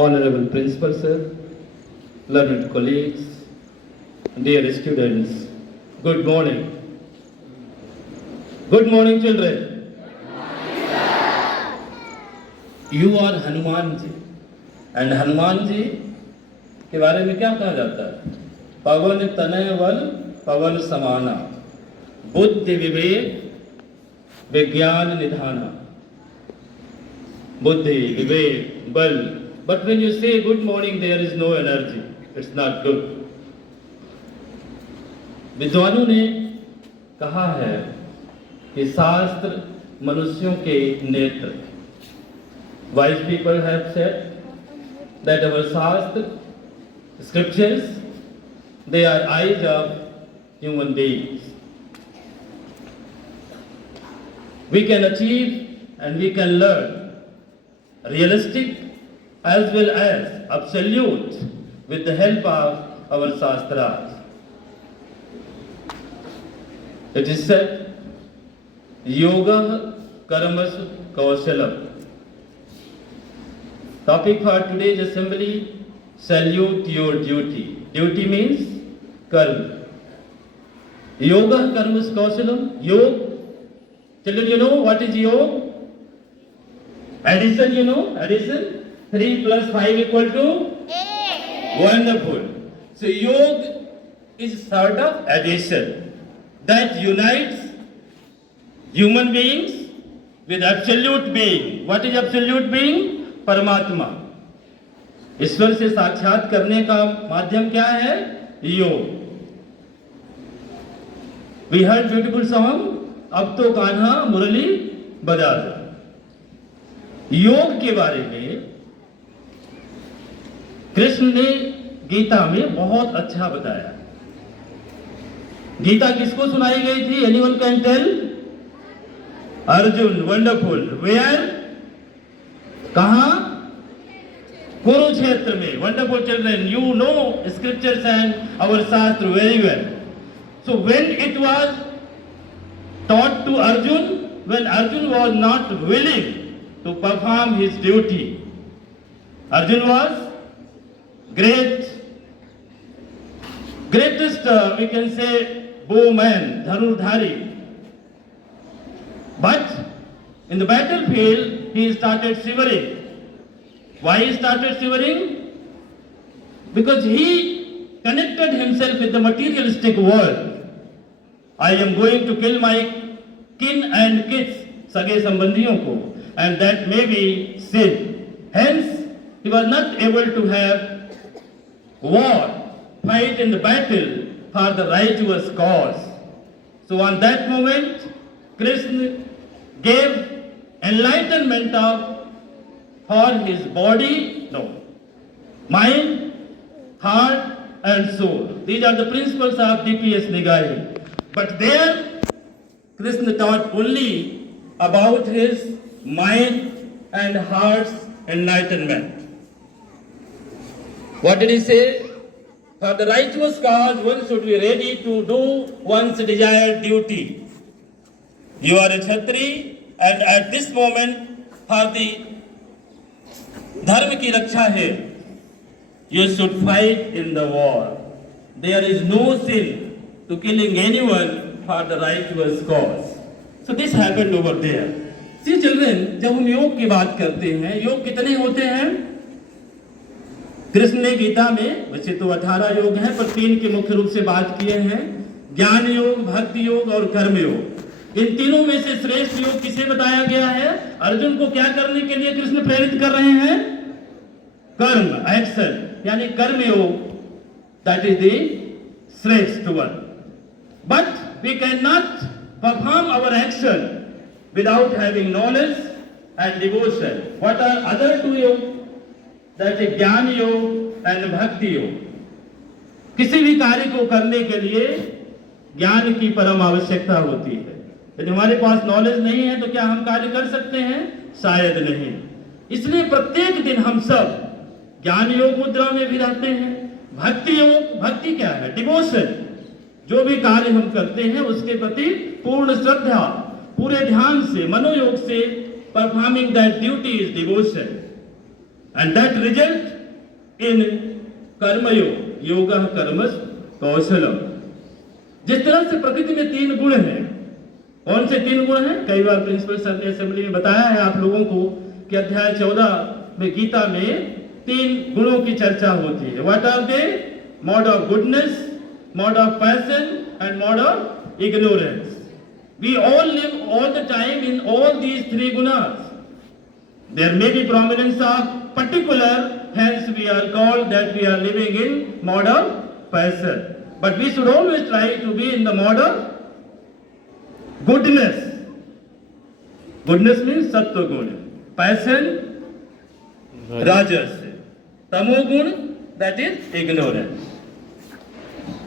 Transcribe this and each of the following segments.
Honorable Principal Sir, learned colleagues, dear students, good morning. Good morning, children. You are Hanuman ji, and Hanuman ji के बारे में क्या कहा जाता है? पवन तनय बल पवन समाना, बुद्धि विवेक विज्ञान निधाना. बुद्धि विवेक बल. But when you say good morning, there is no energy. It's not good. विद्वानों ने कहा है कि शास्त्र मनुष्यों के नेत्र. Wise people have said that our shastra, scriptures, they are eyes of human beings. We can achieve and we can learn realistic as well as absolute with the help of our shastras. It is said, yoga karmas kaushalam. Topic for today's assembly, salute your duty. Duty means karma. Yoga karmas kaushalam. Yoga. Children, you know what is yoga? Addition, you know? Addition. 3 plus 5 equal to? 8. Wonderful. So yoga is sort of addition that unites human beings with absolute being. What is absolute being? परमात्मा. ईश्वर से साक्षात करने का माध्यम क्या है? योग. We heard beautiful song. अब तो कान्हा मुरली बजा दो. योग के बारे में कृष्ण ने गीता में बहुत अच्छा बताया. गीता किसको सुनाई गई थी? Anyone can tell? Arjun. Wonderful. Where? कहां? कुरुक्षेत्र में. Wonderful children, you know scriptures and our shastra very well. So when it was taught to Arjun, when Arjun was not willing to perform his duty, Arjun was greatest, we can say, bowman, dhanurdhari. But in the battlefield, he started shivering. Why he started shivering? Because he connected himself with the materialistic world. I am going to kill my kin and kids, sage sambandhiyon ko, and that may be sin. Hence, he was not able to have war, fight in the battle for the righteous cause. So on that moment, Krishna gave enlightenment for his body, mind, heart and soul. These are the principles of DPS Nigayi. But there, Krishna taught only about his mind and heart's enlightenment. What did he say? For the righteous cause, one should be ready to do one's desired duty. You are a Kshatri, and at this moment, for the dharma ki raksha hai, you should fight in the war. There is no sin to killing anyone for the righteous cause. So this happened over there. See children, जब हम योग की बात करते हैं, योग कितने होते हैं? कृष्ण ने गीता में वैसे तो 18 योग हैं, पर 3 के मुख्य रूप से बात किए हैं. ज्ञान योग, भक्ति योग और कर्म योग. इन तीनों में से श्रेष्ठ योग किसे बताया गया है? अर्जुन को क्या करने के लिए कृष्ण प्रेरित कर रहे हैं? कर्म, एक्शन, यानी karma yoga. That is the श्रेष्ठ one. But we can not perform our action without having knowledge and devotion. What are other 2 yoga? That is Jnana Yoga and Bhakti Yoga. किसी भी कार्य को करने के लिए ज्ञान की परम आवश्यकता होती है. यदि हमारे पास नॉलेज नहीं है तो क्या हम कार्य कर सकते हैं? शायद नहीं. इसलिए प्रत्येक दिन हम सब ज्ञान योग मुद्रा में भी रहते हैं. भक्ति योग, भक्ति क्या है? डिवोशन. जो भी कार्य हम करते हैं उसके प्रति पूर्ण श्रद्धा, पूरे ध्यान से, मनोयोग से performing that duty is devotion, and that result इन कर्मयोग योग कर्मस कौशलम। जिस तरह से प्रकृति में 3 गुण हैं, कौन से 3 गुण हैं? कई बार प्रिंसिपल सर ने असेंबली में बताया है आप लोगों को कि अध्याय 14 में गीता में 3 गुणों की चर्चा होती है। What are they? Mode of goodness, mode of passion and mode of ignorance. We all live all the time in all these 3 gunas. There may be prominence of particular, hence we are called that we are living in mode of passion. But we should always try to be in the mode of goodness. Goodness means sattva guna. Passion, rajas. Tamo guna, that is ignorance.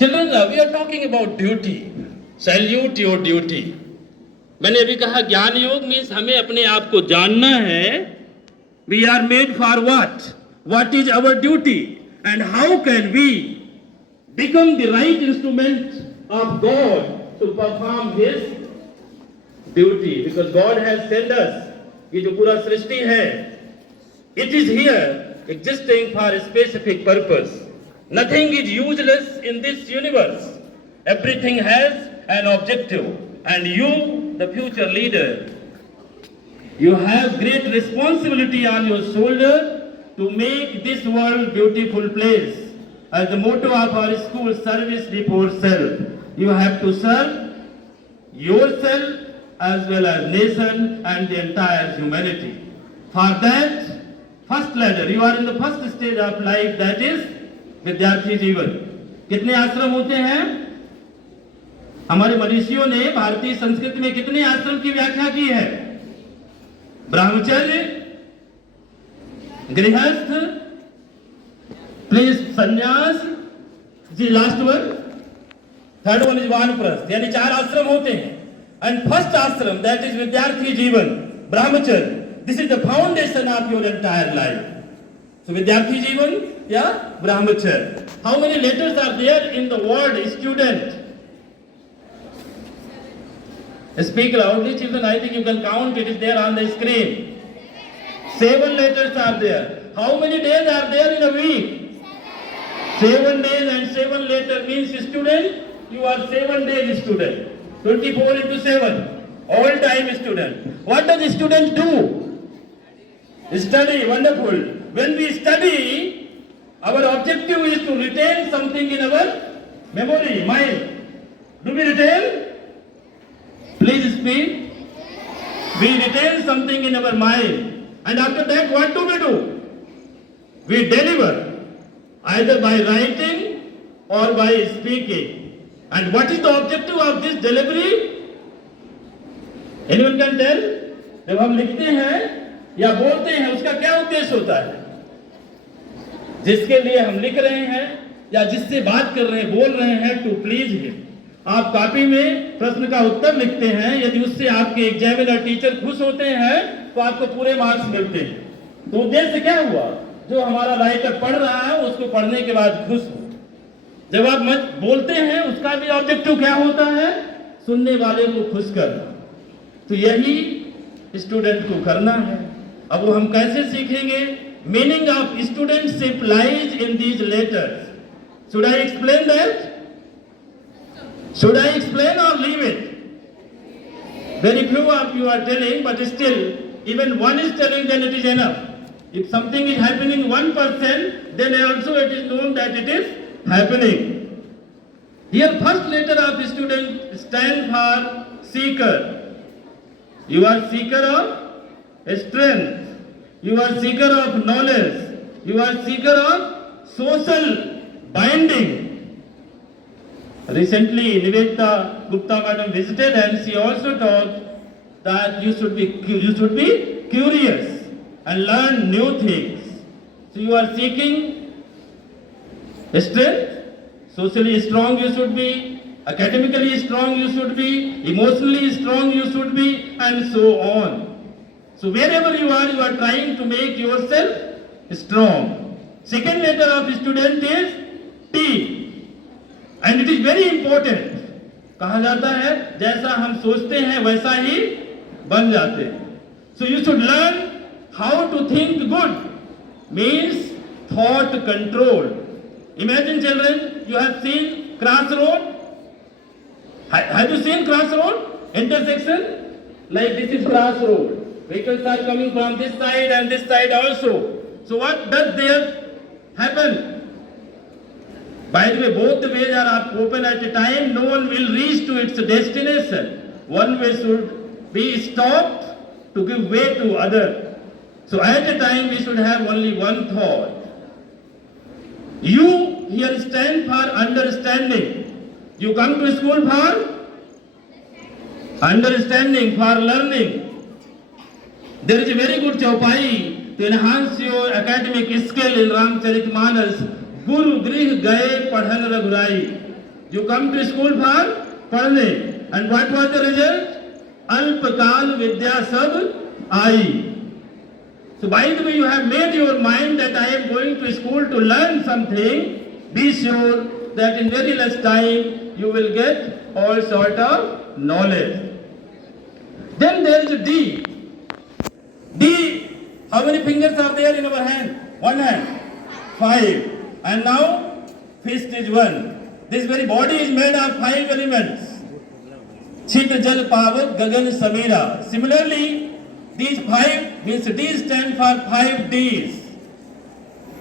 Children, we are talking about duty. Salute your duty. मैंने अभी कहा ज्ञान योग means हमें अपने आप को जानना है। We are made for what is our duty and how can we become the right instrument of God to perform his duty, because God has send us. ये जो पूरा सृष्टि है, it is here existing for a specific purpose. Nothing is useless in this universe, everything has an objective, and you, the future leader, you have great responsibility on your shoulder to make this world beautiful place. As the motto of our school, service before self. You have to serve yourself as well as nation and the entire humanity. For that, first ladder, you are in the first stage of life, that is विद्यार्थी जीवन। कितने आश्रम होते हैं? हमारे मनीषियों ने भारतीय संस्कृति में कितने आश्रम की व्याख्या की है? ब्रह्मचर्य, गृहस्थ, प्लीज संन्यास, जी last one, third one is Vanaprastha, यानी 4 आश्रम होते हैं। And first ashram that is vidyarthi jeevan, Brahmacharya, this is the foundation of your entire life. So vidyarthi jeevan या Brahmacharya. How many letters are there in the word student? Speak loudly, children. I think you can count. It is there on the screen. 7 letters are there. How many days are there in a week? 7 days, and 7 letters means student. You are 7 days student. 24 into 7. All time student. What does the student do? Study. Wonderful. When we study, our objective is to retain something in our memory, mind. Do we retain? Please speak. We retain something in our mind, and after that what do? We deliver either by writing or by speaking. And what is the objective of this delivery? Anyone can tell? जब हम लिखते हैं या बोलते हैं, उसका क्या उद्देश्य होता है? जिसके लिए हम लिख रहे हैं या जिससे बात कर रहे हैं, बोल रहे हैं, टू प्लीज हिम। आप कॉपी में प्रश्न का उत्तर लिखते हैं, यदि उससे आपके एग्जामिनर टीचर खुश होते हैं तो आपको पूरे मार्क्स मिलते हैं। तो उद्देश्य क्या हुआ? जो हमारा राइटर पढ़ रहा है उसको पढ़ने के बाद खुश हो। जब आप बोलते हैं, उसका भी ऑब्जेक्टिव क्या होता है? सुनने वाले को खुश करना। तो यही स्टूडेंट को करना है। अब वो हम कैसे सीखेंगे? Meaning of studentship lies in these letters. Should I explain that? Should I explain or leave it? Very few of you are telling, but still, even one is telling, then it is enough. If something is happening 1%, then also it is known that it is happening. Here, first letter of the student stand for seeker. You are seeker of strength. You are seeker of knowledge. You are seeker of social binding. Recently, Nivedita Gupta madam visited, and she also taught that you should be curious and learn new things. So you are seeking strength, socially strong you should be, academically strong you should be, emotionally strong you should be, and so on. So wherever you are trying to make yourself strong. Second letter of student is T. And it is very important. कहा जाता है जैसा हम सोचते हैं वैसा ही बन जाते हैं. So you should learn how to think good. Means thought control. Imagine children, you have seen crossroad. Have you seen crossroad? Intersection? Like this is crossroad. Vehicles are coming from this side and this side also. So what does there happen? By the way, both the ways are open at a time. No one will reach to its destination. One way should be stopped to give way to other. So at a time we should have only one thought. You here stand for understanding. You come to school for understanding, for learning. There is a very good chaupai to enhance your academic skill in Ramcharitmanas. Guru Grih Gaye Padhan Raghurai. You come to school for padhne. And what was the result? Alpakal Vidya Sab Ai. So by the way, you have made your mind that I am going to school to learn something. Be sure that in very less time you will get all sort of knowledge. Then there is D. D, how many fingers are there in our hand? One hand. 5. And now, fist is 1. This very body is made of 5 elements. Chit, Jal, Pavat, Gagan, Samira. Similarly, these 5 means D stand for 5 Ds.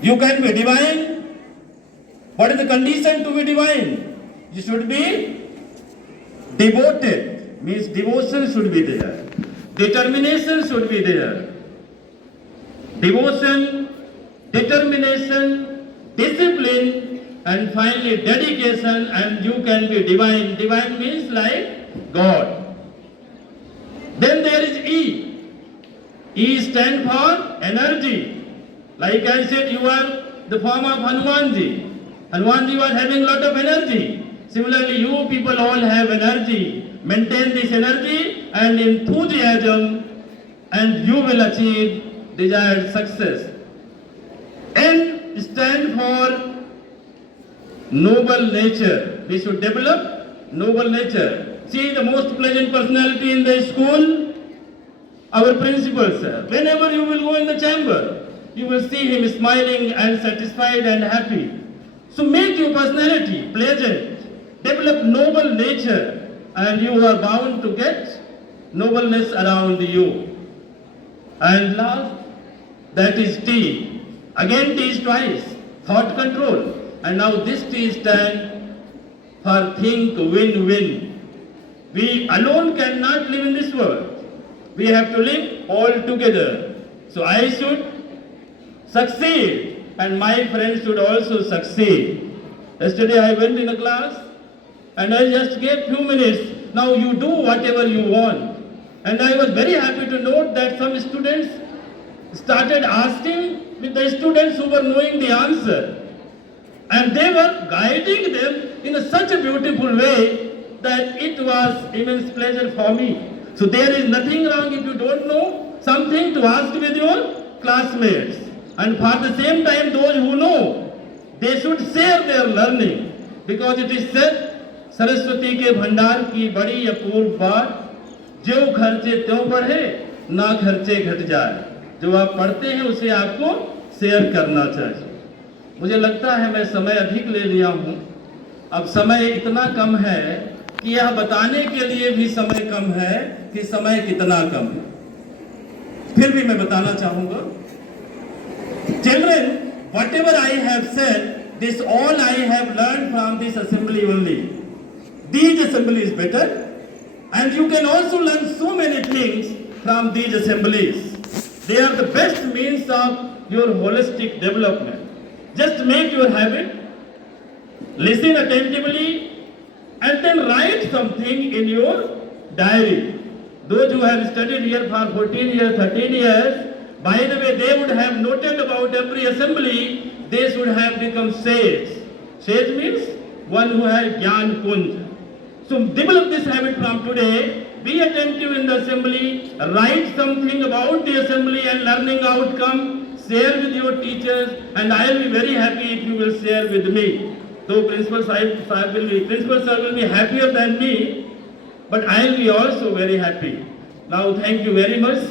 You can be divine. What is the condition to be divine? You should be devoted. Means devotion should be there. Determination should be there. Devotion, determination, discipline, and finally dedication, and you can be divine. Divine means like God. Then there is E. E stand for energy. Like I said, you are the form of Hanumanji. Hanumanji was having lot of energy. Similarly, you people all have energy. Maintain this energy and enthusiasm, and you will achieve desired success. N stand for noble nature. We should develop noble nature. See the most pleasant personality in the school, our principal sir. Whenever you will go in the chamber, you will see him smiling and satisfied and happy. So make your personality pleasant, develop noble nature, and you are bound to get nobleness around you. And last, that is T. Again T is twice, thought control. And now this T stands for think, win-win. We alone cannot live in this world. We have to live all together. So I should succeed and my friends should also succeed. Yesterday I went in a class and I just gave few minutes. Now you do whatever you want. And I was very happy to note that some students started asking with the students who were knowing the answer. And they were guiding them in such a beautiful way that it was immense pleasure for me. So there is nothing wrong if you don't know something to ask with your classmates. And for the same time, those who know, they should share their learning. Because it is said, Saraswati के भंडार की बड़ी अपूर्व बात, जो खर्चे त्यों बढ़े, ना खर्चे घट जाए. जो आप पढ़ते हैं उसे आपको शेयर करना चाहिए. मुझे लगता है मैं समय अधिक ले लिया हूँ. अब समय इतना कम है कि यह बताने के लिए भी समय कम है कि समय कितना कम है. फिर भी मैं बताना चाहूँगा. Children, whatever I have said, this all I have learned from this assembly only. These assemblies better, and you can also learn so many things from these assemblies. They are the best means of your holistic development. Just make your habit, listen attentively, and then write something in your diary. Those who have studied here for 14 years, 13 years, by the way, they would have noted about every assembly, they should have become sage. Sage means one who has Gyan Kunj. So develop this habit from today. Be attentive in the assembly. Write something about the assembly and learning outcome. Share with your teachers, and I will be very happy if you will share with me. So Principal Sir will be happier than me, but I will be also very happy. Now thank you very much.